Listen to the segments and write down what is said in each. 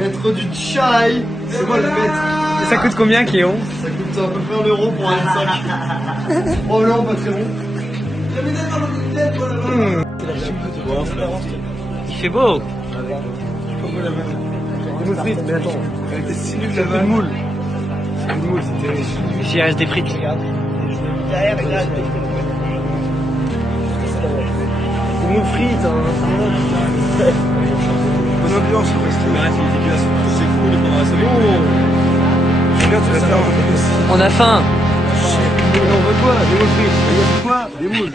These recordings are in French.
Maître du chai. C'est moi le maître. Et ça coûte combien, Kéon? Ça coûte à peu près 1 euro pour un sac. Probablement pas très bon. Il fait beau. Des moules frites, mais attends. Elle était si nulle la moule. Une moule, c'était. J'y reste des frites. Des moules frites, hein. Bonne ambiance, le resto. Mais c'est dégueulasse. C'est cool de prendre la salade. Regarde, tu vas faire un truc aussi. On a faim. On veut quoi? Des moules frites. Il y a quoi? Des moules.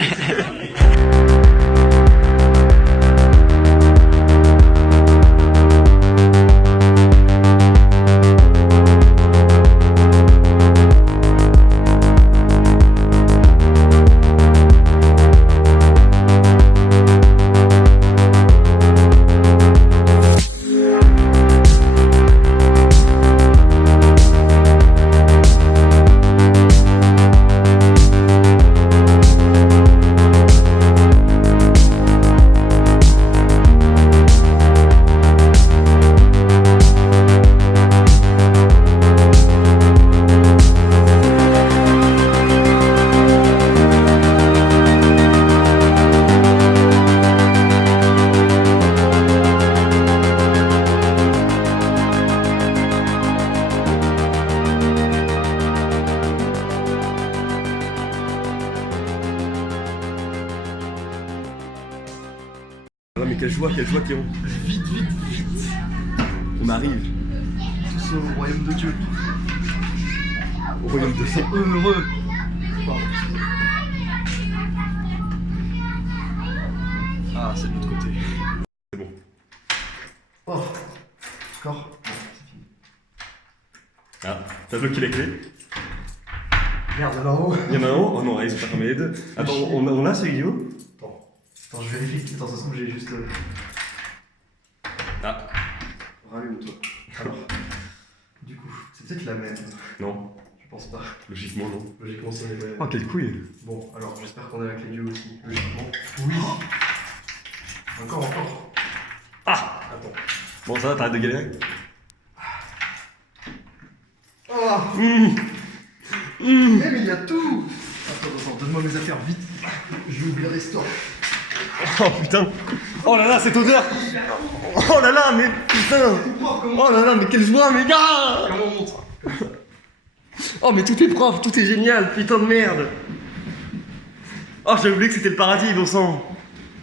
Non mais quelle joie Kéon. Vite, vite, vite. On arrive Tous au royaume de Dieu. au royaume de sang. Heureux. Pardon. Ah, c'est de l'autre côté. C'est bon. Oh. Encore. Bon, c'est fini. Ah, t'as bloqué les clés? Merde, là en haut. Il y en a un? Oh non, ils ont pas fermé les deux. Attends, on a ce vidéo? Attends, je vérifie. Attends, ça se trouve, j'ai juste. Ah, Rallume-toi. Alors. Du coup, c'est peut-être la même. non, Je pense pas. logiquement non. Logiquement, c'est la même. Oh, quelle couille! Bon, alors j'espère qu'on a la clé Dieu aussi. Logiquement. Oui. Encore. Ah! Attends. Bon, ça va, t'arrêtes de galérer? Oh mais il y a tout. Attends, donne-moi mes affaires vite. Je vais oublier les stores. Oh putain! Oh là là, cette odeur! Oh là là, mais putain! Oh là là, mais quelle joie, mes gars! Comment on montre? Oh, mais tout est propre, tout est génial, putain de merde! Oh, j'avais oublié que c'était le paradis, bon sang!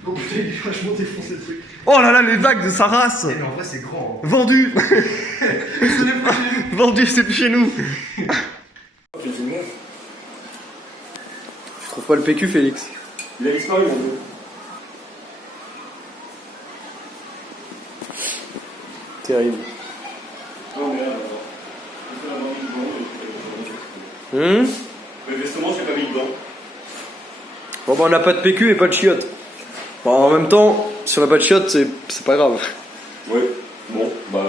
Oh putain, il est vachement défoncé le truc. Oh là là, les vagues de sa race! Eh, mais en vrai, c'est grand. Hein. Vendu! Ce n'est pas chez nous. Vendu, c'est plus chez nous! Tu trouves pas le PQ, Félix? Il a disparu, mon dieu. Terrible. Non, mais là, mais justement, j'ai pas mis dedans. Bon bah on n'a pas de PQ et pas de chiottes. Bon, en même temps, si on n'a pas de chiottes, c'est pas grave. Ouais, bon, bah.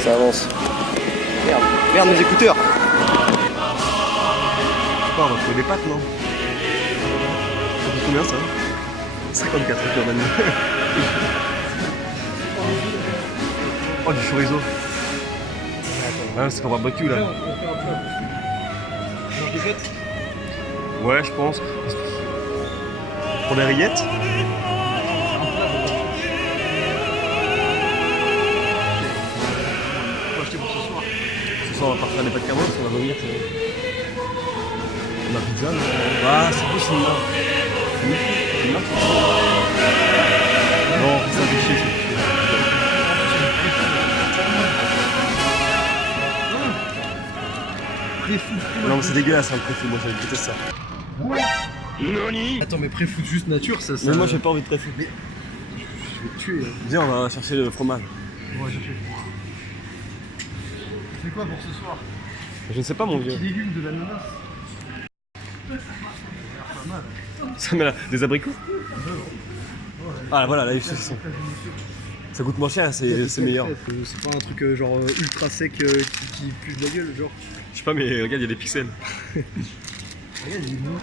Ça avance. Merde mes écouteurs. Je sais pas, on va trouver des pâtes, non? Ça coûte combien ça? 54 euros d'année. Oh, du chorizo. Ah, c'est pour barbecue là. Ouais, je pense. Pour les rillettes? Ce soir, on va partir des pâtes carottes, on va revenir. La pizza, non? Ah, c'est possible. Non, ça fait chier. Non, mais c'est dégueulasse, hein, le préfoot, moi j'avais détesté ça. Attends mais pré-foot juste nature ça. Mais moi j'ai pas envie de préfoot. Je vais te tuer. Viens, on va chercher le fromage. On va chercher. C'est quoi pour ce soir? Je ne sais pas, mon vieux. Petit légumes de l'ananas. Ça met là, des abricots? Ah voilà, là, ils sont. Ça coûte moins cher, c'est meilleur. C'est pas un truc genre ultra sec qui pue de la gueule, genre. Je sais pas, mais regarde, il y a des pixels. Regarde, il est bon.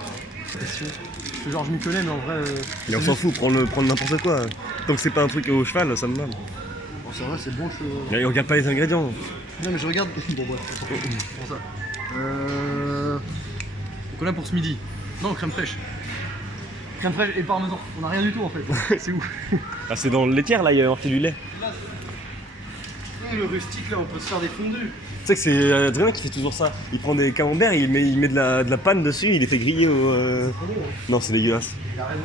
Genre, je m'y connais, mais en vrai. Et on s'en fout, prendre n'importe quoi. Tant que c'est pas un truc au cheval, ça me va. Bon, c'est vrai, c'est bon, je. Et regarde pas les ingrédients. Non, mais je regarde. Bon, bref, c'est pour ça. Donc, on a pour ce midi. Non, crème fraîche. Crème fraîche et parmesan. On a rien du tout en fait. C'est ouf. Ah, c'est dans le laitière là, il y a marqué du lait. Le rustique là, on peut se faire des fondus. Tu sais que c'est Adrien qui fait toujours ça. Il prend des camemberts, il met de la panne dessus, il les fait griller au. Non, c'est dégueulasse. Il a raison.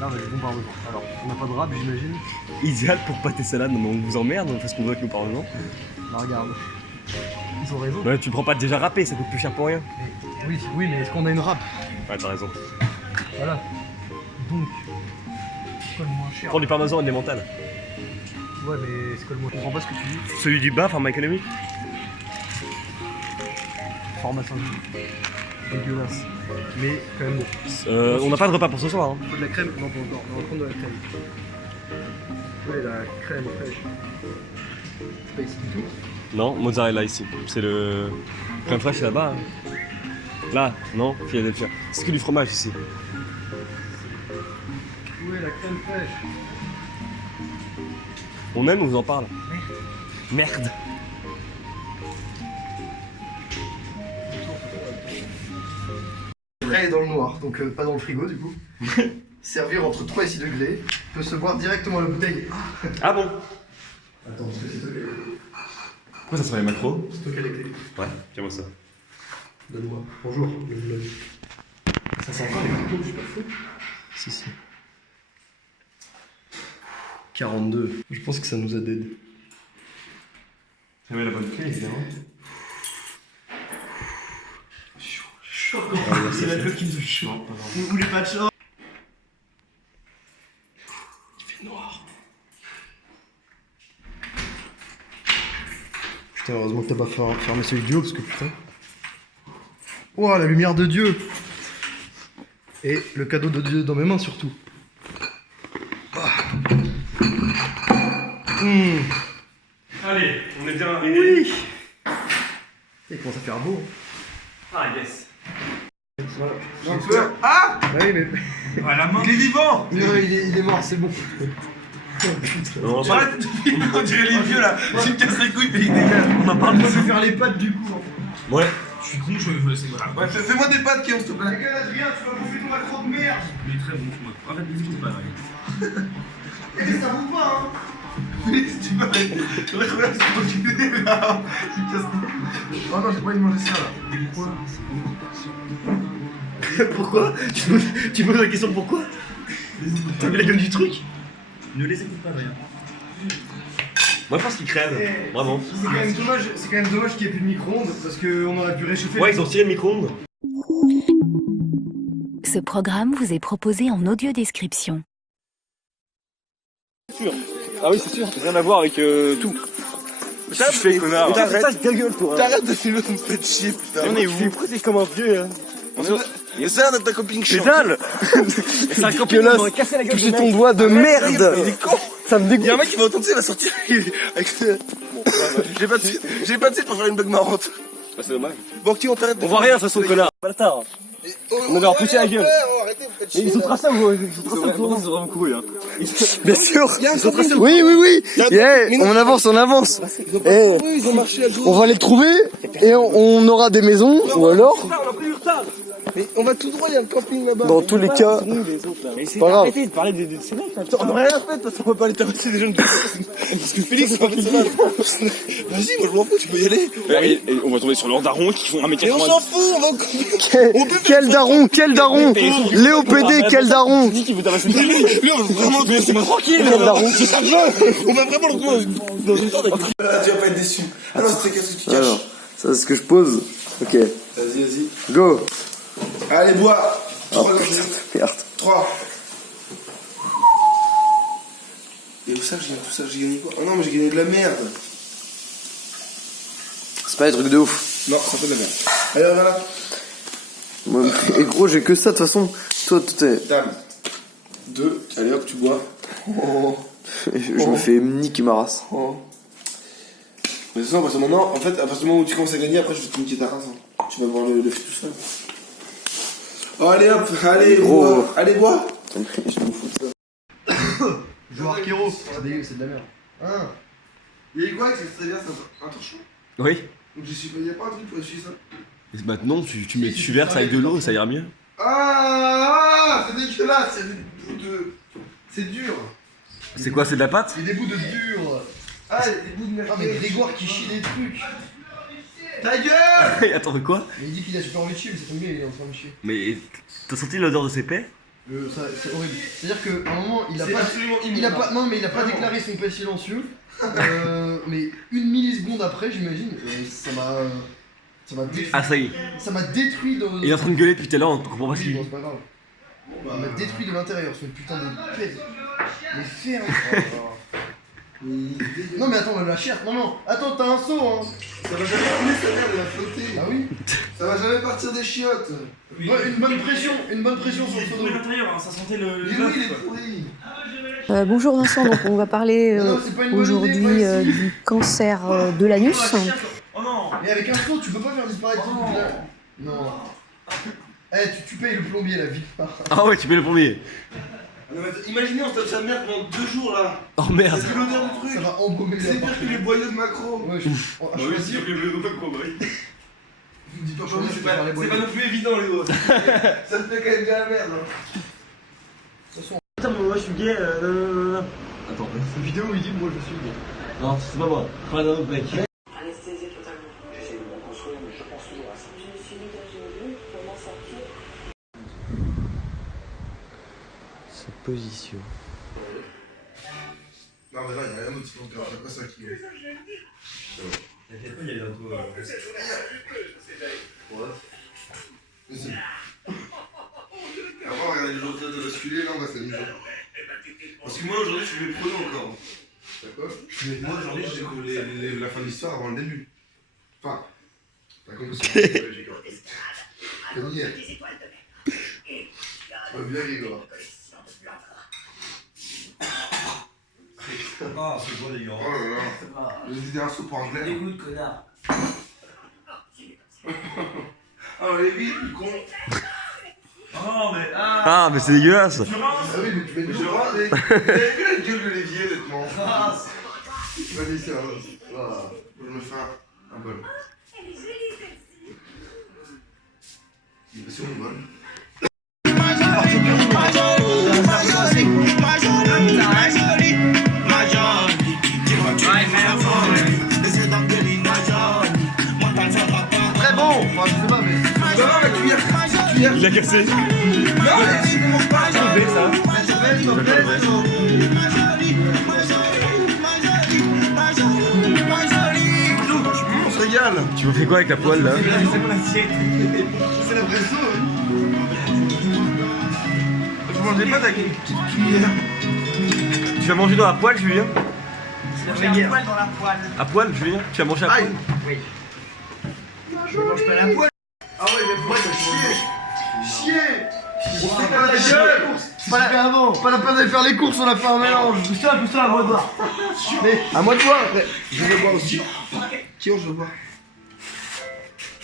Là, on a du bon parmesan. Alors, on n'a pas de rab, j'imagine. Idéal pour pâté salade, mais on vous emmerde, on fait ce qu'on veut avec nos parmesans. Là, regarde. Ils ont raison. Ouais, tu prends pas déjà râpé, ça coûte plus cher pour rien. Mais, oui, mais est-ce qu'on a une râpe? Ouais, t'as raison. Voilà. Donc, c'est quoi le moins cher? Prends du parmesan et des mentales. Ouais, mais c'est quoi le moins? Je comprends pas ce que tu dis. Celui du bas, format économique. Format 5. Dégueulasse. Mais quand même bon. On n'a pas de repas pour ce soir. Hein. Faut de la crème? Non, pas encore. On va prendre de la crème. Ouais, la crème fraîche. C'est pas ici du tout. Non, mozzarella ici. C'est le. Crème fraîche, c'est là-bas. Hein. Là, non, Philadelphia. C'est que du fromage ici. Où est la crème fraîche? On aime ou vous en parle? Merde. Frais et dans le noir, donc pas dans le frigo du coup. Servir entre 3 et 6 degrés. Peut se boire directement à la bouteille. Ah bon? Attends, parce que c'est toi qui as les clés. Pourquoi ça serait les macros? C'est toi qui as les clés. Ouais, tiens-moi ça. Donne-moi. Bonjour. Ça sent pas les macros, je suis pas fou. Si. 42. Je pense que ça nous a dead. J'avais la bonne clé, évidemment. Chaud. C'est la gueule qui nous chaud. Vous voulez pas de chaud? Il fait noir. Putain, heureusement que t'as pas fermé celui du haut parce que putain. Ouah, la lumière de Dieu! Et le cadeau de Dieu dans mes mains surtout. Allez, on est bien arrivé. Oui! Il commence à faire beau. Ah, yes. Ah! Bah oui, mais. Ah, la main. Il est vivant. Non, il est mort, c'est bon. Non, Arrête de filmer, on dirait les vieux là. Tu me casses les couilles, mais il dégage. On en parle On de peut faire les pattes du coup. Ouais. Je suis con, je vais laisser moi. Ouais, fais-moi des pâtes, Kéon, s'il te plaît. gueule, Adrien, tu vas bouffer ton macro de merde! Il est très bon, moi. Arrête de dire que c'est pas vrai. Eh, ça bouffe pas, hein! Félix, tu peux arrêter. Regarde, c'est ton cul là. Tu me casses les couilles. Oh non, j'ai pas envie de manger ça là. Et pourquoi? Pourquoi? Tu poses la question pourquoi? T'as vu la gueule du truc? Ne les écoute pas, rien. Moi je pense qu'ils crèvent, vraiment. C'est quand même dommage qu'il n'y ait plus de micro-ondes parce qu'on aurait pu réchauffer. Ouais, ils ont tiré le micro-ondes. Ce programme vous est proposé en audio description. Ah oui, c'est sûr. Rien à voir avec tout. Je fais connard. T'arrêtes Ta gueule, toi. T'arrêtes de filmer, vous me faites chier, putain. On est où? Pourquoi t'es comme un vieux, hein? Et ça, ta copine chante. Pédale. C'est un copine qui m'aurait cassé la gueule. Toucher ton doigt de merde! Il est con. Ça me dégoûte! Y'a un mec qui va entendre ça, il va sortir avec j'ai pas de site pour faire une blague marrante. Bah, c'est dommage. Bon, qui on t'arrête de On voit rien, de toute façon, connard. Bâtard. On va leur pousser la gueule. Arrêtez, vous faites Mais chier. ils ont tracé à vous. Ils ont tracé à vous. Ils ont vraiment couru, hein. Bien sûr! Il y a un centre. Oui! Yeah, on avance! Eh, Ils ont marché à jour. on va les trouver et on aura des maisons ou alors, On a pris du retard. Mais on va tout droit, il y a le camping là-bas. dans tous les cas, C'est pas grave. Arrêtez de parler de ces mecs là. On n'a rien fait parce qu'on peut pas aller terrasser des jeunes. Parce que Félix, c'est pas fait ça. Vas-y, moi je m'en fous, tu peux y aller. Et on va tomber sur leurs darons qui font 1m80. Et on s'en fout, on va au Quel daron! Léo PD, quel daron! Dis qu'il veut t'arracher une Lui, on va vraiment Mais c'est pas tranquille. Quel daron! C'est ça le jeu. On va vraiment le retrouver dans une tente avec lui. Tu vas pas être déçu. Ah non, c'est qu'est-ce que tu caches. Alors, ça c'est ce que je pose. Ok, Vas-y. go! Allez, bois. Oh 3 putain, merde. 3. Et où ça j'ai gagné quoi? Oh non, mais j'ai gagné de la merde. C'est pas des trucs de ouf. Non, c'est pas de la merde. Allez, regarde là. Moi, et gros, j'ai que ça de toute façon. Toi, t'es. Dame. 2. Allez hop, tu bois. Oh. Je me fais niquer ma race. Mais c'est ça, parce que maintenant, en fait, à partir du moment où tu commences à gagner, après je vais te niquer ta race. Hein. Tu vas voir le fait tout seul. Oh, allez hop, allez, Gros. bois. Allez, bois. Je me fous de ça. Joueur Arquero, c'est dégueu, c'est de la merde. Hein. Il y a eu quoi? C'est très bien, c'est un torchon. Oui. Donc je suis. Il y a pas un truc pour essuyer ça? Et maintenant, tu verses avec de l'eau, ça ira mieux. Ah, c'est dégueulasse, c'est des bouts de. C'est dur. C'est quoi, c'est de la pâte? C'est des bouts de dur. Ah, il y a des bouts de merde. Ah, mais Grégoire qui chie des trucs. Ta gueule! Attends, mais quoi? Mais il dit qu'il a super envie de chier, mais c'est tombé, il est en train de chier. Mais t'as senti l'odeur de ses paix? C'est horrible. C'est-à-dire qu'à un moment, il a C'est pas. absolument immonde. Il a pas, non, mais il a pas déclaré son paix silencieux. Mais une milliseconde après, j'imagine, ça m'a détruit. Ah, ça y est. Ça m'a détruit de. Il est en train de gueuler depuis tout à l'heure, on comprend pas ce qu'il Bon, dit. c'est pas grave. Ça m'a détruit de l'intérieur, ce putain de pèse. Mais ferme. Non, mais attends, la chair. Non, attends, t'as un seau, hein. Ça va jamais couler, sa merde, elle va flotter. Ah oui. Ça va jamais partir des chiottes. Une bonne pression sur le seau d'eau. l'intérieur, ça sentait le. Mais oui, il est pourri. Bonjour Vincent, donc on va parler Non, c'est pas une bonne aujourd'hui idée, pas ici. du cancer de l'anus. Oh non. Mais avec un seau, tu peux pas faire disparaître ce truc-là. Non. Eh, tu payes le plombier, la vie. Ah ouais, tu mets le premier. Non, mais imaginez, on se tape sa merde pendant 2 jours là. Oh merde. C'est l'odeur du truc. Ça va embaumer C'est pire que les boyaux de macro. Ouais, je choisir. que les boyaux de macro, bah oui. Dis pas Aujourd'hui, c'est pas les boyaux. non plus évident, les gars. Ça te fait quand même bien la merde. Hein. Putain, moi je suis gay. Attends. Cette vidéo où il dit moi je suis gay. Non, c'est pas moi. Parle d'un autre mec. Anesthésié totalement. J'essaie de me consoler, mais je pense toujours à ça. Je me suis mis dans une bulle pour m'en sortir. Sa position. Non, mais là, il y a rien d'autre qui peut faire. C'est pas ça qui est. Il y a bientôt. Mais c'est. Avant, regardez les autres de basculer, là, on va s'amuser. Parce que moi, aujourd'hui, je vais les prenais encore. D'accord? Moi, aujourd'hui, je découvre la fin de l'histoire avant le début. Enfin, t'as compris ce que j'ai compris. Comme hier. Oh, bien, Grégoire. Ah, c'est quoi les gars? Oh là là. J'ai dit un saut pour Angleterre. Dégoûte, connard. Ah, les vies, du con. Oh mais. Ah, mais c'est dégueulasse. Ah oui, mais tu mets du rang. Vous avez vu la gueule de l'évier, honnêtement? Vas-y, c'est un. Voilà. Je me fais un bol. C'est mon bol. Très bon. Enfin, je sais pas, mais. Non, la cuillère. Il a cassé. Non, mais il ne mange pas. On se régale. Tu me fais quoi avec la poêle là? C'est la vraie sauce. Vous mangez pas avec une petite cuillère. Tu vas manger dans la poêle, Julien? J'ai un poil dans la poêle. À poêle, Julien? Tu vas manger à poêle? Je mange pas la poêle. Ah ouais, mais moi, ça chier. On fait pas la gueule. Pas la peine d'aller faire les courses, on a fait un mélange. Pousse-toi, à moi de voir. Mais à moi de boire. Je veux boire aussi. Qui je veux boire?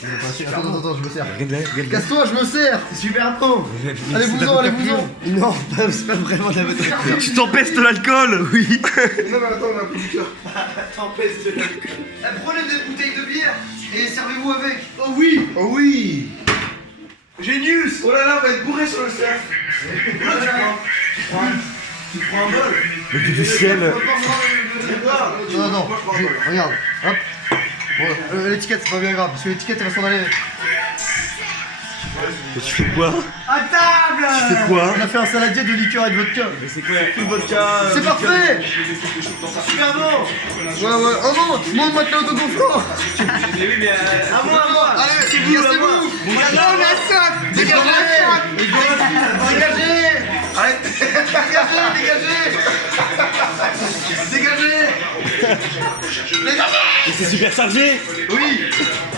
Attends, je me sers. Regarde. Casse-toi, je me sers. C'est super bon. Allez-vous-en. Non, c'est pas vraiment de la vodka. Tu t'empestes l'alcool, oui. Non, mais attends, on a un peu du cœur. Prenez des bouteilles de bière et servez-vous avec. Oh oui. Oh oui. Génius. Oh là là, on va être bourré sur le cerf. Tu prends un bol. Le dieu du ciel. Non, regarde. Hop. Bon, l'étiquette, c'est pas bien grave, parce que l'étiquette, elle va s'en aller. Et tu fais quoi? À table. Tu fais quoi? On a fait un saladier de liqueur et de vodka. Mais c'est quoi? Une vodka. C'est parfait. Super bon. Ouais. Oh non, mon matelas autogonflant. À moi. Allez, cassez-vous. Non, on a ça. Dégagez. Allez. Dégagez. Et c'est super chargé. Oui.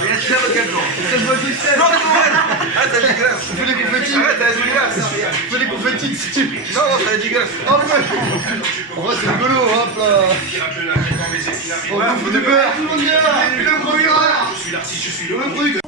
Il y a très vodka dedans. Ça se voit du sel. Non, mais arrête. Arrête, t'as dégueulasse. On fait les confettis. Arrête, t'as dégueulasse. On fait les confettis de ça dégueulasse. En vrai, c'est rigolo, hop là. On bouffe du beurre, tout le monde vient. Le premier heure. Le producteur.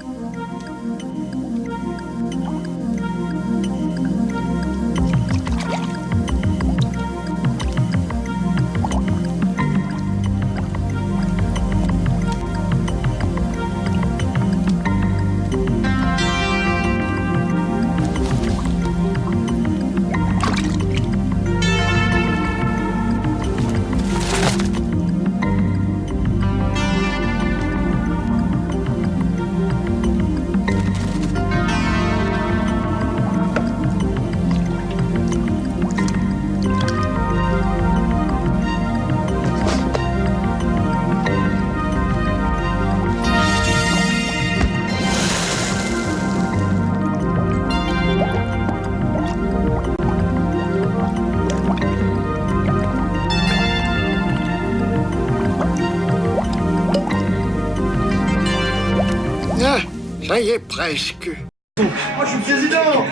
Ça y est, presque. Moi je suis président.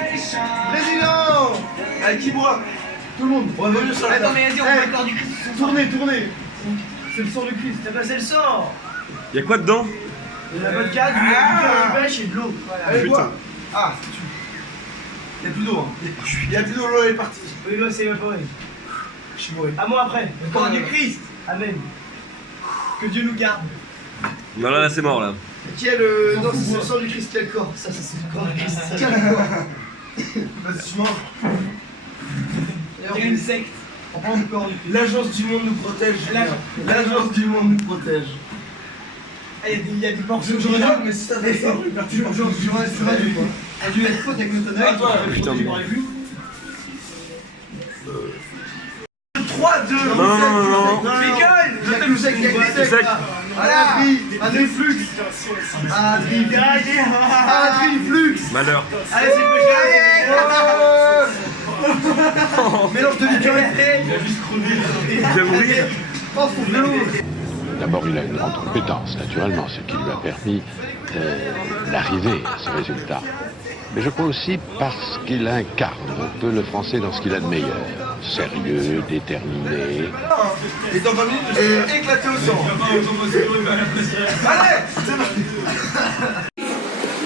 Président. Allez, qui boit? Tout le monde. Ouais, venez sur la Attends, table. mais vas-y, on voit le corps du Christ. Tournez. C'est le sang du Christ. T'as passé le sang. Y'a quoi dedans? De la vodka, du beurre de pêche et de l'eau. Allez, Putain. bois. Ah, c'est tu. Y'a plus d'eau. Y'a plus d'eau, l'eau est partie. Oui, l'eau s'est évaporée. Je suis mort. À moi après. Le corps du Christ. Amen. Que Dieu nous garde. Non, là, c'est mort là. Qui est le. Non, c'est le sang du Christ, quel corps? Ça, c'est le corps du Christ. Quel corps? Vas-y, tu manges. C'est une secte. On prend le corps du Christ. L'agence du monde nous protège. L'agence du monde nous protège. Il y a des morceaux de regarde, mais si ça fait ça, tu reste pas du quoi. On a dû être pote avec le tonnerre. Putain, mais... 3, 2, Non. Rigole. Je t'ai sec, il y a que des secs. Un Driflux. Un Driflux. Malheur. Allez, c'est le Mélange de liqueur. Il va mourir. Oh, faut de l'eau. D'abord, il a une grande compétence, naturellement, ce qui lui a permis d'arriver à ce résultat. Mais je crois aussi parce qu'il incarne un peu le français dans ce qu'il a de meilleur. Sérieux, déterminé. Et dans 20 minutes, je suis éclaté au sang. Allez, c'est bon.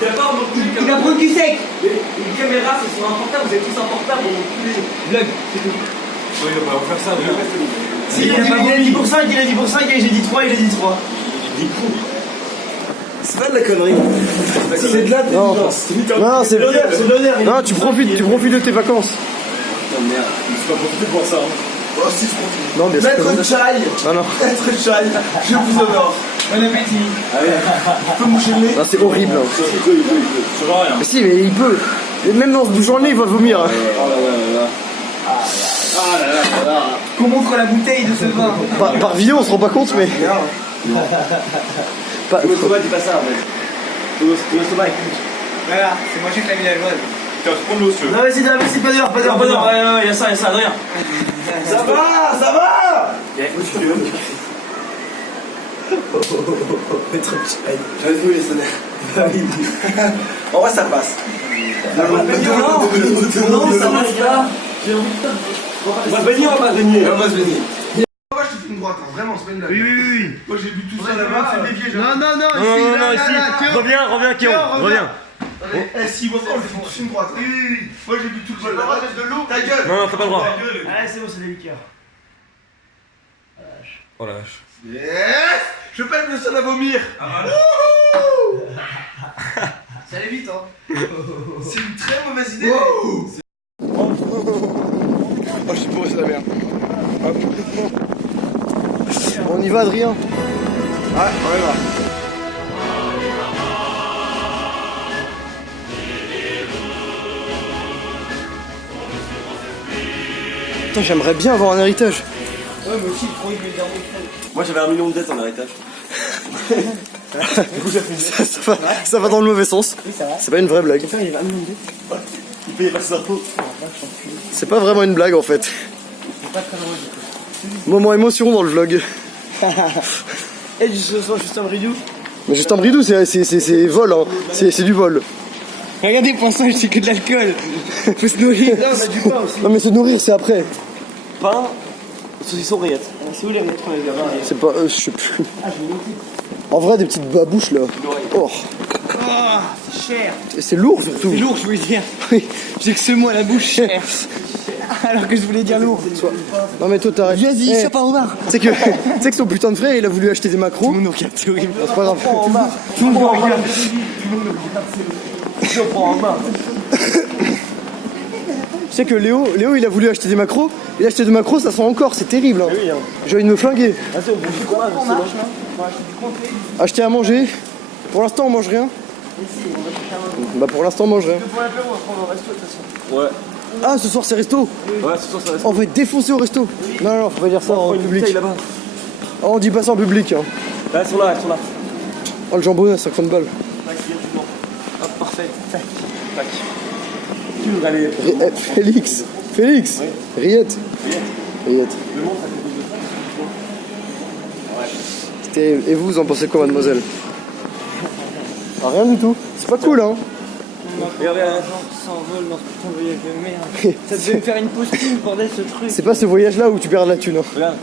Il va prendre du sec. Les caméras, c'est sur un portable, vous êtes tous un portable, on tous les vlogs, c'est tout. Oui, on va faire ça. Si, il a dit pour 5, il a dit pour 5, et j'ai dit 3, il a dit 3. C'est pas de la connerie. C'est de la Non, c'est l'honneur, c'est l'honneur. Non, tu profites de tes vacances. Oh merde, je suis pas profité pour ça. Oh, si, je profite. Non, mais c'est pas Maître Chai. Ah non. Maître Chai. Je vous honore. Bon appétit. On peut moucher le nez. Non, c'est horrible. Hein. Ça va rien. Mais si, mais il peut. Et même en se bougeant le nez, il va vomir. Hein. Oh là là. Qu'on montre la bouteille de ce vin. Par vidéo, on se rend pas compte, mais. Ton estomac, dis pas ça en fait. Ton estomac est cuit. Voilà, c'est moi qui l'ai mis la joie. Tu vas se prendre l'eau, si tu veux. Non, vas-y, pas d'heure. Ouais, y'a ça, rien. Ça va. J'avais vu les sonnettes. En vrai, ça passe. Non, ça marche pas. On va venir. Moi, je te fais une droite, hein. Vraiment, c'est pas une blague. Oui. Moi, j'ai bu tout ça là-bas. Non, Non, ici. Reviens, Kéo, reviens. Eh, si, moi, on fait tous une droite. Oui. Moi, j'ai bu tout le bol là-bas. De l'eau. Ta gueule. Non, t'as pas le droit. Allez, c'est bon, c'est des liqueurs. Oh la vache. Yes. Je pète le sol à vomir. Ça allait vite, hein. C'est une très mauvaise idée. Oh, je suis bourré, ça va bien. Hop. On y va, Adrien. Ouais, on y va. Putain, j'aimerais bien avoir un héritage. Ouais, mais aussi, il faut que les derniers. Moi, j'avais 1 million de dettes en héritage. Ça va dans le mauvais sens. Oui, ça va. C'est pas une vraie blague. Il va nous Il payait pas ses impôts. C'est pas vraiment une blague en fait. Moment émotion dans le vlog. Et Justin Bridou. Mais Justin Bridou, c'est vol, hein. C'est du vol. Regardez, pour l'instant, c'est que de l'alcool. Faut se nourrir. Là, on a du pain aussi. Non mais se nourrir c'est après. Pain, saucisson rillettes. C'est où les métros, les gars? C'est pas je sais plus. En vrai des petites babouches là. Oh. C'est cher. C'est lourd surtout. C'est lourd, je voulais dire. Oui. J'ai que ce mot à la bouche, cher. Alors que je voulais dire lourd. Non mais toi t'arrêtes. Vas-y, chope un homard. Tu sais que son putain de frère il a voulu acheter des macros. Tout le monde nous regarde, c'est horrible. C'est pas grave. Tout le monde nous regarde. Je prends en main. Tu sais que Léo il a voulu acheter des macros. Il a acheté des macros, ça sent encore, c'est terrible. Hein. J'ai envie de me flinguer. Vas-y, on bouge du coin, c'est moche. Acheter à manger. Pour l'instant on mange rien. Bah pour l'instant on mange rien. Pour l'apéro, on va prendre au resto de toute façon. Ouais. Ah ce soir c'est resto. Ouais, ce soir ça reste. On va être défoncé au resto. Non faut pas dire ça en public. Là-bas. Oh, on dit pas ça en public. Hein. Là, elles sont là, elles sont là. Oh le jambon à 50 balles. Hop, parfait. Tac. Tac. Allez. Félix. Oui. Riette. Riette. Le monde, ça fait plus de temps. Ouais. C'est terrible. Et vous en pensez quoi mademoiselle? Ah, rien du tout. C'est pas cool hein. Regardez, la gens qui s'envolent dans ce putain de voyage de merde. Ça devait me faire une postine, bordel, ce truc. C'est pas ce voyage là où tu perds de la thune. Hein. Regarde.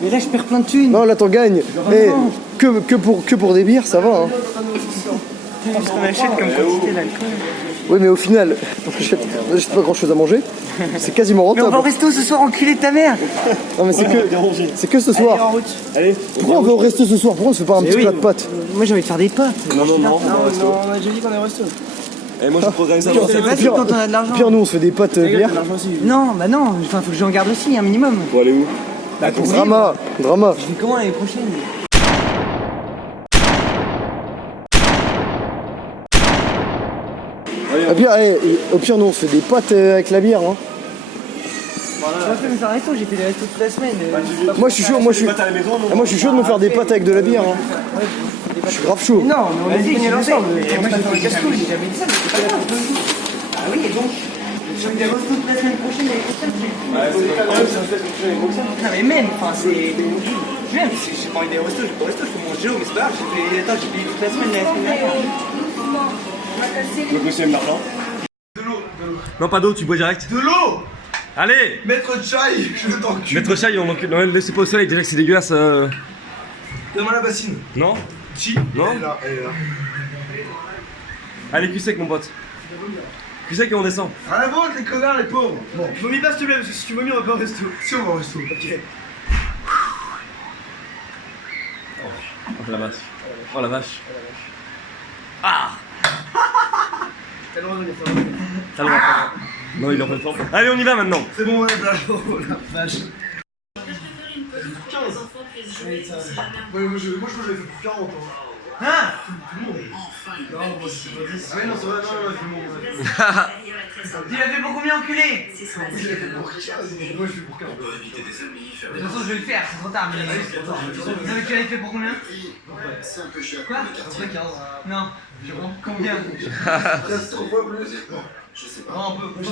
Mais là, je perds plein de thunes. Non là t'en gagnes. Mais que pour des bières ça va hein. Parce qu'on achète comme quantité d'alcool. Oui mais au final, on achète pas grand chose à manger. C'est quasiment Mais on rentable. va au resto ce soir, enculé de ta mère. Non mais c'est que ce Allez, soir. en route. Allez. Pourquoi on va au resto ce soir? Pourquoi on se fait pas un petit plat de pâtes? Moi, j'ai envie de faire des pâtes. Non, Non, on a déjà dit qu'on est au resto. Et moi je programme ça. C'est facile quand on a de l'argent. Pire nous on se fait des pâtes bières. Non, bah non, enfin, faut que j'en garde aussi, un minimum. Pour aller où? Bah, pour Drama. Je vais comment l'année prochaine? Au pire nous on se fait des pâtes avec la bière hein. J'ai fait me faire un resto, j'ai fait des restos toute la semaine. Moi je suis chaud, moi je suis chaud de me faire des pâtes avec de la bière hein. Je suis grave chaud. Non, mais on a dit qu'on allait ensemble. Et moi, j'ai fait le casse-cou, j'ai jamais dit ça, mais c'est pas grave. Ah oui, et donc, je fais des restos toute la semaine prochaine, l'année prochaine. Non, mais même, enfin, c'est. Même, j'ai pas envie d'aller au resto, j'ai pas au resto, je fais mon géo, mais c'est pas grave, j'ai payé toute la semaine l'année dernière. Donc monsieur aime l'argent. Non, pas d'eau, tu bois direct. De l'eau. Allez. Maître Chai, je t'encule. Maître Chai, on encule. Non, laissez pas au soleil, déjà que c'est dégueulasse. Donne-moi la bassine. Non. Si. Non. Elle est là, elle est là. Allez, cul sec, mon pote. Cul sec et on descend. À la vôtre, les connards, les pauvres. Bon, Vomis pas, s'il te plaît, parce que si tu vomis, on va pas au resto. si on va au resto. Ok. Oh la vache. Oh la vache. T'as le droit de venir faire un T'as le droit. Non, il est en pleine forme. Allez, on y va maintenant. C'est bon, ouais, oh la vache. Ouais, moi je l'avais fait pour 40 ans. Hein? Tout le monde. Non, moi je sais pas 10. Ah oui, non, ça va, non, tout le monde. Tu l'as fait pour combien, enculé? Je l'ai fait pour 15, moi je fais pour 40. De toute façon, je vais le faire, c'est trop tard. Mais... Non, mais tu l'avais fait pour combien? C'est un peu cher. Quoi? Après 15. Non. Combien? 15 trop fois plus. Je sais pas. Non, on peut pas.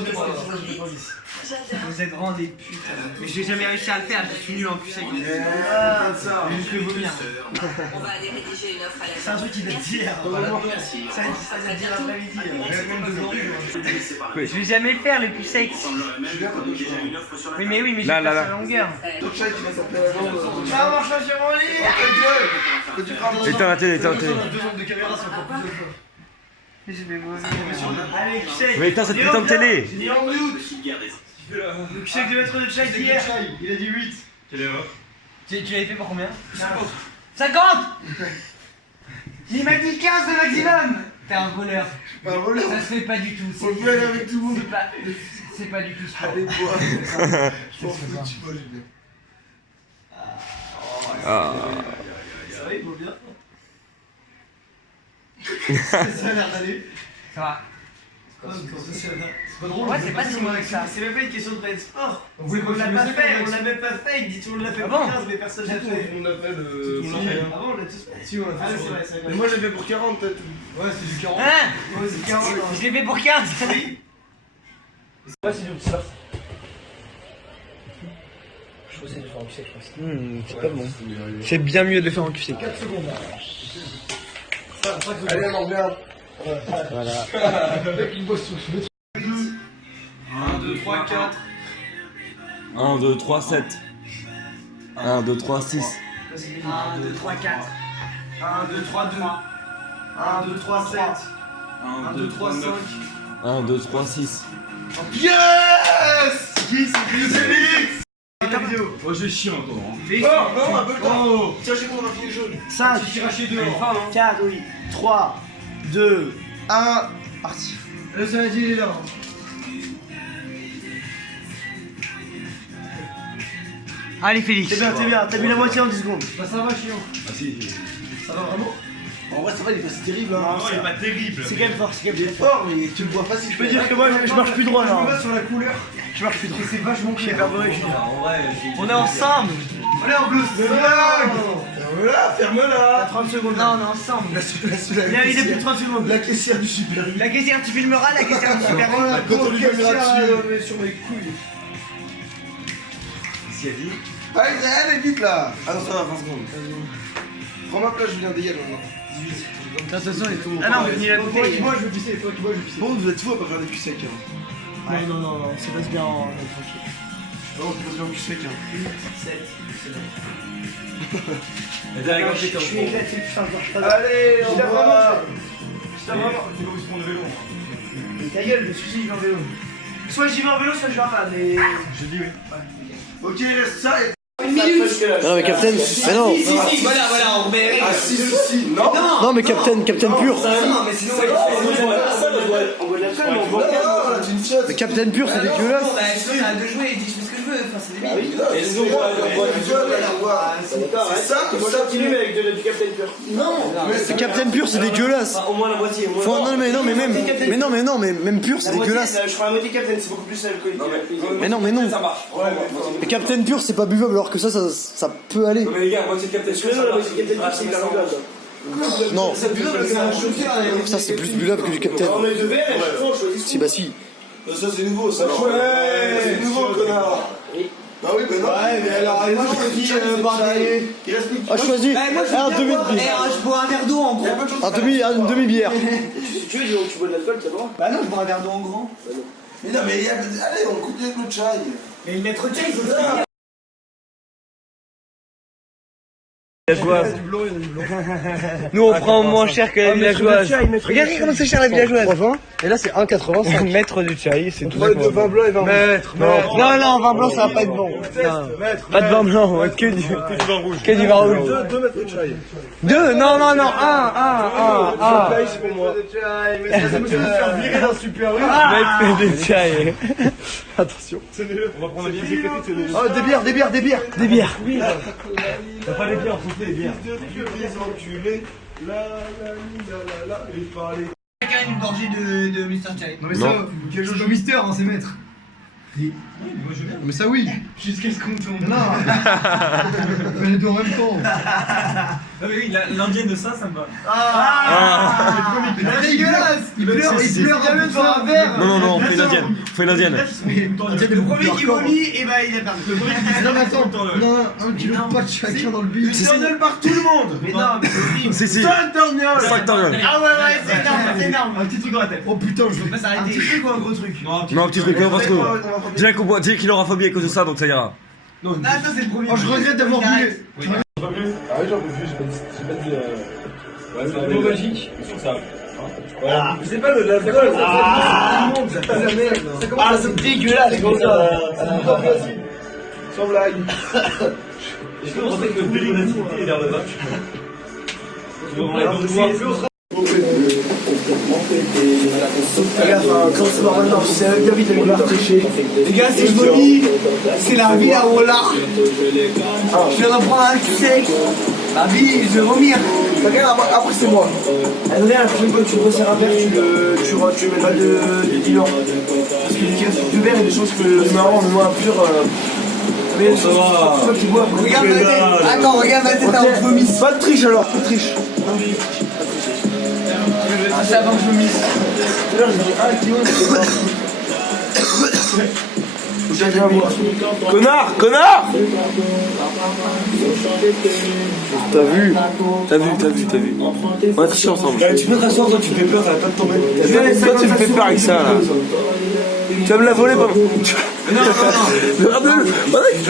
Vous êtes vraiment des putes. Mais j'ai jamais réussi à le faire, je suis nul en cul sec. Ah, ça. J'ai juste le vomir. On va aller rédiger une offre à la C'est un truc qui date d'hier. Ça date d'hier l'après-midi. Même d'aujourd'hui. Je vais jamais faire le cul sec. Oui, mais je vais faire sur la longueur. Ton chat qui va s'appeler avant. Tu vas avoir choisi mon lit. Éteins la télé, éteins la télé. 2 ans de caméra, c'est encore plus de fois. Je vais vomir. Allez, cul sec. Mais éteins cette putain de télé. Il est en mute. Le cul sec de maître de chat d'hier. Il a dit 8. Quelle heure? Tu l'avais fait pour combien? 50. Il m'a dit 15 le maximum. T'es un voleur. Pas un voleur. Ça se fait pas du tout. On peut aller avec tout le monde. C'est pas du tout sport. Allez, bois. Je m'en fous, tu vois, Julien. Ah. Ça va, il vaut bien. Ça a l'air d'aller. Ça va. C'est pas drôle. Ouais, c'est pas si mauvais que ça. C'est même pas une question de pas être sport. On voulait On pas l'a filmer pas ça, fait, mais on l'a même pas fait. Il dit tout le monde l'a fait Ah pour bon 15, mais personne l'a fait. On l'a fait le. Ah bon, on l'a tous fait. Si, on l'a Ah fait. oui, c'est vrai, c'est vrai. Mais moi, je l'ai fait pour 40 peut-être. Ouais, c'est du 40. Hein? Ouais, c'est 40. Je l'ai fait pour 15. Ouais, c'est du petit ça. Je trouve que c'est de le faire en cul sec, je pense. C'est pas bon. C'est bien mieux de le faire en cul sec. 4 secondes. Allez, on revient. Voilà. 1, 2, 3, 4. 1, 2, 3, 7. 1, 2, 3, 6. 1, 2, 3, 4. 1, 2, 3, 2. 1, 2, 3, 7. 1, 2, 3, 5. 1, 2, 3, 6. Yes! Qui c'est Félix? Ta vidéo. Oh, je chie encore. Non, un peu tard. Tiens, j'ai mon filet jaune. 5, 4, oui. 3, 2, 1, parti. Le samedi, il est là. Allez Félix. T'es bien, t'as mis la moitié en 10 secondes. Bah ça va, chiant. Ah si. Ça va vraiment? En vrai, ça va, il est pas si terrible. Hein. Non, il est pas terrible. C'est quand même fort, c'est quand même fort, mais tu le vois facile. Je peux dire que moi, je marche plus droit là. Je me bats sur la couleur. Je marche plus droit. C'est vachement clair. On est ensemble. On est en bleu. Ferme-la, ferme-la. 30 secondes. Non, on est ensemble. Il est plus de 30 secondes. La caissière du Super U. La caissière, tu filmeras la caissière du Super U. Quand on lui caméra dessus, sur mes couilles. Si elle dit. Allez, vite là. Ah non, ça va, 20 secondes. Prends ma place, Julien, dégage maintenant. 18. De toute façon, il est tout. Ah non, mais ni la Toi bouteille. qui bois, je veux pisser. Toi qui bois, je veux pisser. Bon, vous êtes fous à pas faire des culs secs. Hein. Non, ça passe bien en tranquille. Non, tu passes bien au cul sec. Hein. 7, c'est bon. Je suis éclaté, putain, je marche pas. Allez, on va. Tu vas où se prendre le vélo? Mais ta gueule, le souci, j'y vais en vélo. Soit j'y vais en vélo, soit je vais pas, mais. J'ai dit oui. Ok, reste ça et. Non mais Captain, mais non. Si, voilà, on remet. Ah si, non. Non mais Captain pur. Non, mais sinon, On boit de la crème, on boit C'est une fiotte. Mais Captain pur c'est dégueulasse. bah, sinon, j'arrête de jouer et dis, je fais ce que je veux. Enfin, c'est débile. Et sinon, on boit du fiotte, on boit. C'est ça, comme ça, tu mets avec du Captain Pur. Non. Mais Captain pur c'est dégueulasse. Au moins la moitié. Non mais même pur c'est dégueulasse. Je prends la moitié Captain, c'est beaucoup plus alcoolique. Mais non. Ça marche. Mais Captain pur c'est pas buvable alors que ça peut aller. Mais les gars, moitié Captain Pur, la moitié Captain Pur, c'est hyper buvable. Non. C'est buvable, c'est Ça c'est plus buvable que du Captain. On met deux verres et chaque fois on choisit. Si bah si. Ça, c'est nouveau, ça. Ouais, c'est nouveau, connard. Ah oui, ben non. Ouais, mais alors, moi je dis, Il reste plus que Ah je choisis un demi Je bois un verre d'eau en gros. une demi bière. Si tu veux, tu bois de l'alcool, t'as le droit. Bah non, je bois un verre d'eau en grand. Mais non, mais allez, on coupe avec le chai. Mais le maître chai, il faut ça. Villageoise. Nous on prend moins cher que la villageoise. Regardez comment c'est cher la villageoise. 3,20 et là c'est 1,85. Maître du chai, c'est tout. De vin blanc et vin rouge. Maître. Non, vin blanc ça va pas être bon. Pas de vin blanc, que du vin rouge. Que du vin rouge. 2 mètres de chai. 2 Non, un. C'est pour moi. Mais ça me fait faire virer d'un Super U. Maître du chai. Attention. On va prendre la bière. Oh des bières. Oui. T'as pas les bières, faut les bières. Quelqu'un une gorgée de Mr. Chai. Non mais ça, quel jeu de Mister hein, c'est maître. Mais ça oui. Jusqu'à ce qu'on tombe. Non. On fait les deux en même temps. Non mais oui, l'indienne de ça me va. C'est dégueulasse. Il pleure bien de voir un verre. Non, on fait l'indienne. Le premier qui vomit, et bah il a perdu. Le premier qui Non mais attends, on a un kilo de pâte chacun dans le but. C'est Torgnole par tout le monde. Mais non, mais c'est horrible. Si. 5 Torgnole. 5 Torgnole. Ah ouais, c'est énorme. Un petit truc dans la tête. Oh putain, je vais Pas Un s'arrêter. petit truc ou un gros truc? Non, un petit truc, parce que dis qu'il aura phobie à cause de ça, donc ça ira. Ah, ça c'est le premier. Oh je regrette d'avoir brûlé. Ah oui, j'en peux plus, j'ai pas dit. Ouais, c'est un mot magique. Ça. Voilà. C'est pas de l'alcool, c'est pas de la merde. Ah, c'est dégueulasse comme ça. Sans blague. Je pense que le délit d'activité est vers le match. Les gars, quand c'est marrant, non, c'est David qui va tricher. Les gars, si je vomis, c'est la vie à Rollard. Je viens d'en prendre un cul sec. La vie, je vais vomir. Regarde, après c'est moi. Adrien, la prochaine fois que tu resserres un verre, tu mets pas de diluant. Parce que il reste deux verres et des chances que le marrant, mais moi, pur. Mais ça va. C'est toi qui bois. Regarde ma tête. Attends, regarde ma tête avant que je vomisse. Pas de triche alors, pas de triche. Ah, c'est avant que je vomisse. Tout à l'heure, j'ai dit 1 kilo, c'est pas. tu viens voir. Connard, connard. T'as vu. On a triché ensemble. Tu peux t'asseoir, toi, tu me fais peur, elle va pas te tomber. Toi, tu me fais peur avec ça, là. Tu vas me la voler, pardon. Non.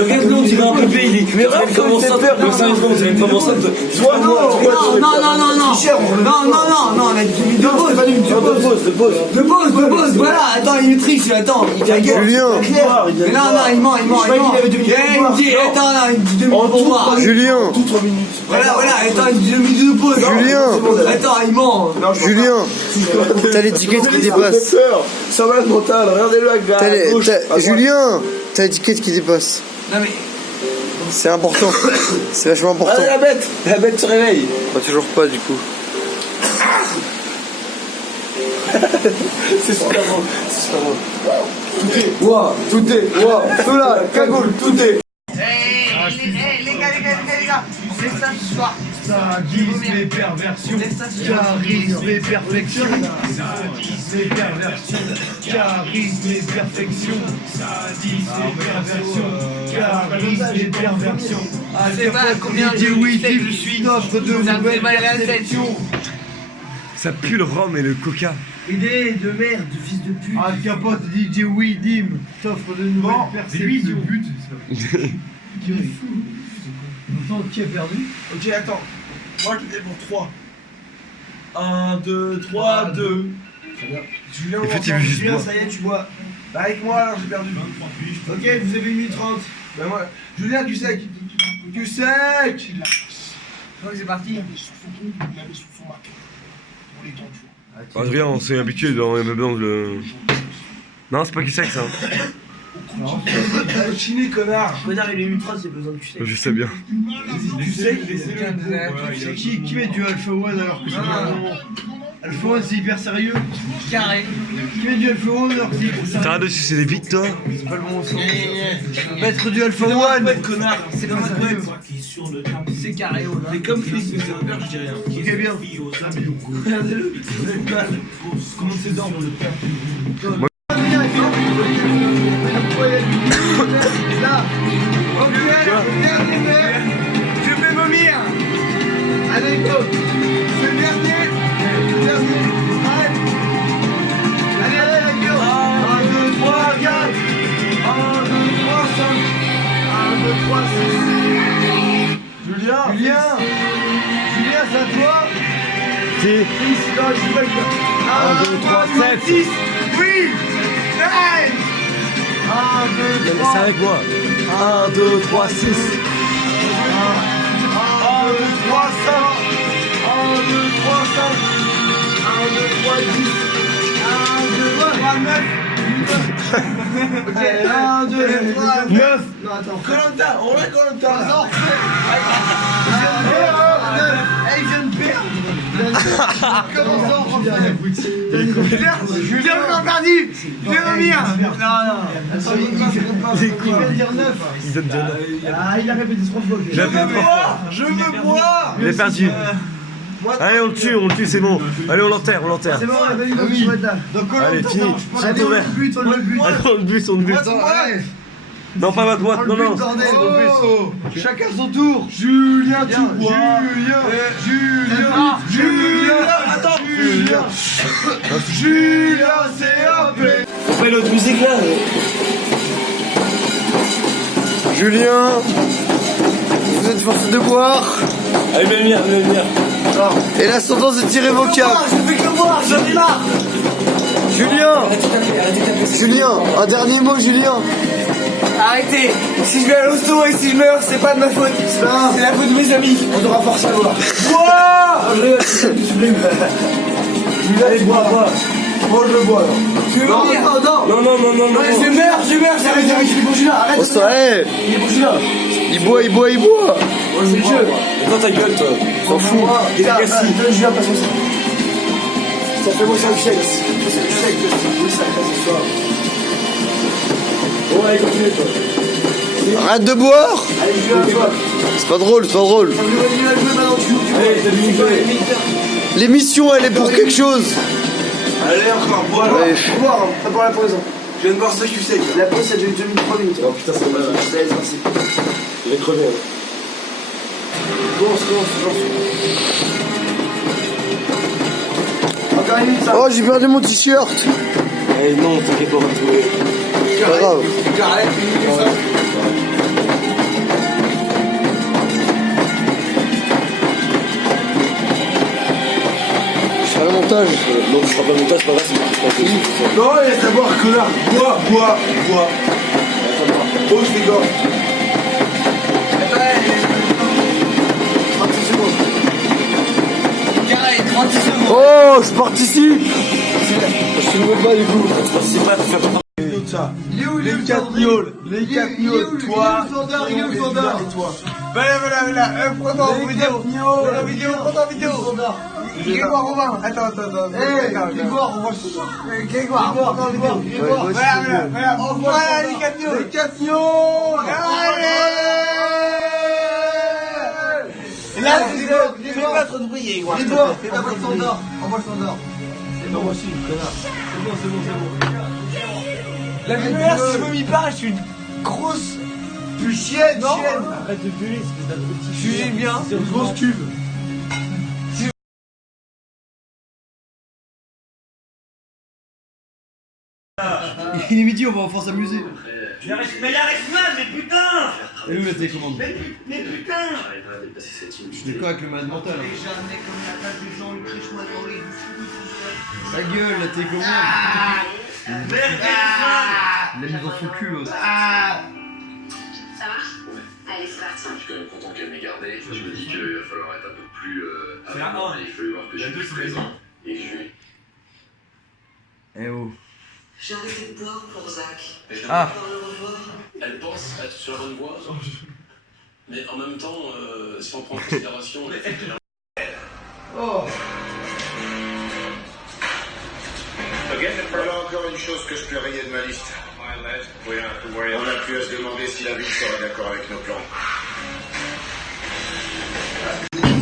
Regarde-le, on dirait un bébé, il est. Mais regarde comment ça peur. Mais sérieusement, vous allez me faire enceinte. Toi, non, on a dit de pause, voilà, attends, il triche, attends, il tient gueule. Julien. Mais non, il ment. Il me dit, attends, il me dit 2 minutes pour voir. Julien. Voilà, attends, il me dit 2 minutes de pause. Julien. Attends, il ment. Julien. T'as l'étiquette qui dépasse. Ça va, mental, regardez-le avec la gauche. Julien. T'as l'étiquette qui dépasse. Non mais. C'est important. C'est vachement important. Ah, la bête se réveille. Bah toujours pas du coup. C'est super bon. Tout là, cagoule, tout est. Les gars, on fait ça ce soir. Sadisme et perversion, charisme et perfection. Sadisme et perversion, charisme et perfection. Sadisme et perversion, charisme et perfection. C'est pas combien je suis offre de ça me fait mal à la tête. perception. Ça pue le rhum et le coca. Idée de merde, fils de pute. Ah, capote DJ Widim t'offre de nouvelles perceptions. Lui, le but, c'est ça. Qui est fou. Attends, qui a perdu? Ok, attends. Moi, je l'ai pour 3. 1, 2, 3, 2. Très bien. Julien, on va Julien, ça y est, tu bois. Bah, avec moi, alors, j'ai perdu. Ok, vous avez 1 minute 30. Bah, moi. Julien, tu sec. Tu sec. Donc, c'est parti. Adrien, on s'est habitué dans le... Non, c'est pas qui sait que ça. Chiné, connard. Connard, il est ultra, c'est besoin de tu sais. Je sais bien. Tu sais, laissez-le. Qui met du Alpha One alors que c'est vraiment... Alpha One, c'est hyper sérieux. Carré. Qui met du Alpha One alors que c'est hyper sérieux. T'arrêtes de sucer des bites, toi? C'est pas le bon sens. Mettre du Alpha One. Connard. C'est pas sérieux. C'est carré, là. Mais comme flic, mais c'est peur, je dis rien. Ok, bien. Regardez-le. Comment c'est d'ordre le père? Là, ok, dernier verre, je vais vomir. Allez, go. C'est le dernier. Allez, go. 1, 2, 3, 4. 1, 2, 3, 5. 1, 2, 3, 6. Julien, c'est à toi. Si. 6, non, je suis pas là. 1, 2, 3, 7. 6. Oui. 9. 1, 2, 3. C'est avec moi. 1, 2, 3, 6. 1, 2, 3, 5. 1, 2, 3, 5. 1, 2, 3, 10. 1, 2, 3, 9. Ok, 1, 2, 3, 9. Non, attends. Koh-Lanta, on l'a Koh-Lanta. Non, il vient de perdre. Comment ça, on refait? Julien, on a perdu. Je vais vomir. Non. Il vient de dire 9. Il donne bien. Ah, il a répété 3 fois. Je veux boire. Il est perdu. Allez, on le tue, c'est bon. Allez, on l'enterre. C'est bon, on a validé comme tu vas être là. Allez, fini. Allez, on le bute. Allez, on le bute. Non, pas ma boîte, non. Chacun son tour. Julien, tu bois. Julien, attends. Julien, c'est un peu. On fait l'autre musique là. Julien. Vous êtes forcé de boire. Allez, viens venir. Et la sentence est irrévocable. Je fais que boire, j'en ai marre. Julien, un dernier mot, Julien. Arrêtez. Si je vais à l'hosto et si je meurs, c'est pas de ma faute. C'est la faute de mes amis. On aura forcé à boire. Bois. Allez, bois. Moi, je bois. Tu veux venir? Non. Je meurs, j'arrête avec les bourgeois. Arrête. Oh, ça est. Les bourgeois. Il boit. C'est le jeu. Dans ta gueule, toi. T'en fous. Il est cassé. Julien, passe ça. Ça fait moi ça le chèque. C'est le chèque. Oui, ça passe ce soir. Bon, allez, continue, toi. Arrête de boire. Allez, Julien, toi. C'est pas drôle. Allez, t'as vu L'émission, elle est pour quelque chose. Allez, encore, bois. Ouais. Boire, pas pour la pause. Je viens de voir ça que tu sais. La pause, ça a déjà eu 2003 minutes. Oh putain, c'est mal. Allez, c'est parti. Je vais crever. Commence. Encore une minute, ça. Oh, j'ai perdu mon t-shirt. Eh non, t'inquiète pas, on va le trouver. C'est pas grave. Arrête, une minute, ça. Je ferai le montage. Non, tu feras pas le montage, c'est pas grave, c'est moi qui ferai le montage. Non, laisse-la boire, connard. Bois. Oh, je dégorge. Attends, 36 secondes. Carré, 36 secondes. Oh, je participe. Je suis nouveau pas du coup. Tu participes pas, tu fais pas. Il est où les 4 gnôles? Les 4 gnôles, toi, il est où Sandor et toi? Voilà, prends-toi en vidéo. Prends-toi en vidéo. Grégoire, Romain. Attends. Grégoire, on va Grégoire, prends-toi en vidéo. Voilà. Voilà les 4 gnôles. Les 4 gnôles. Et là, fais pas trop de bruit, Grégoire. Grégoire, envoie le Sandor. Envoie le Sandor. C'est bon aussi, connard. C'est bon. La lumière, si je me mis pas, je suis une grosse chienne. Arrête de gueuler, espèce d'abruti. Je suis bien, c'est une grosse cube. Il est midi, on va enfin s'amuser. Mais il arrête mal, mais putain. Et où la télécommande? Mais putain. Je suis d'accord avec le malade mental. Jamais comme la place des gens, une triche moinerie. Ta gueule, la télécommande. Merde, Il l'a mis dans son cul, l'autre. Ça marche? Ouais. Allez, c'est parti. Je suis quand même content qu'elle m'ait gardé. Je me dis qu'il va falloir être un peu plus C'est la avant. un. Il faut voir que je suis présent et que je vais. Eh oh. J'ai arrêté de boire pour Zach. Ah. Elle pense être sur la bonne voie. Mais en même temps, si on prend en considération le fait qu'elle a... Oh. Voilà encore une chose que je peux rayer de ma liste. On n'a plus à se demander si la ville sera d'accord avec nos plans.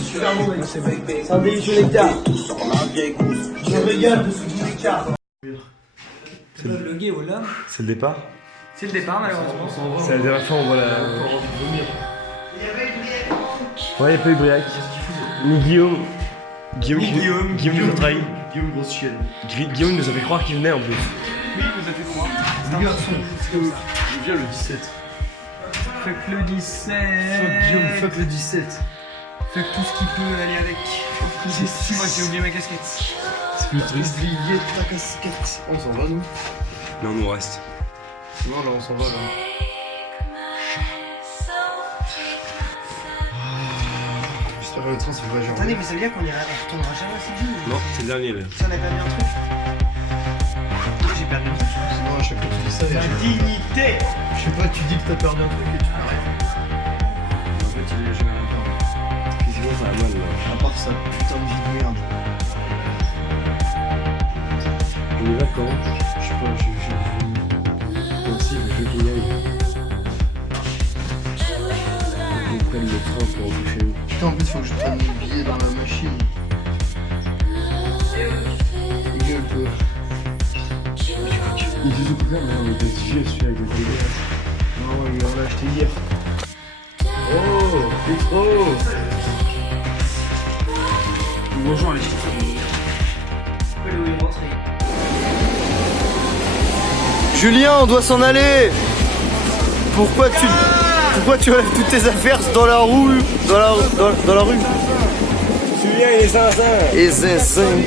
C'est un délicieux nectar. Je me régale de ce goût nectar. Le gay, voilà. C'est le départ. C'est le départ, malheureusement. C'est la dernière fois, on voit la. Il y avait une Briac. Ouais, il n'y a pas eu Briac. Ni Guillaume. Guillaume nous a trahi. Guillaume, grosse chienne. Guillaume nous a fait croire qu'il venait en plus. Oui, il nous a fait croire. C'est un garçon. Je viens le 17. Fuck le 17. Fuck Guillaume, fuck le 17. Fuck tout ce qui peut aller avec. Si moi j'ai oublié ma casquette. C'est plus triste. Oublié ta casquette. On s'en va, nous? Non, nous on reste. Non, là, on s'en va, là. J'espère que le train, ça fait pas genre. Attendez, mais ça veut dire qu'on retournera jamais à Sydney? Non, c'est le dernier là. Si on a perdu un truc. Moi j'ai perdu un truc. Non, à chaque fois que tu dis ça, La dignité. je sais pas, tu dis que t'as perdu un truc et tu fais rien. En fait, il est jamais rien perdu. Physiquement, ça va mal là. À part ça, putain de vie de merde. On y va quand? Je sais pas, Comme si, je veux qu'il y aille. On prenne le train pour rentrer chez nous. Putain, en plus, faut que je prenne mon billet dans la machine. Gueule, peu. Il dit tout plein, mais on était vieux celui-là avec le délire. Non, on l'a acheté hier. Oh, c'est trop. Bonjour les chiffres. Julien, on doit s'en aller. Pourquoi tu enlèves toutes tes affaires dans la rue? Dans la rue. Julien, il est zinzin. Et zinzin.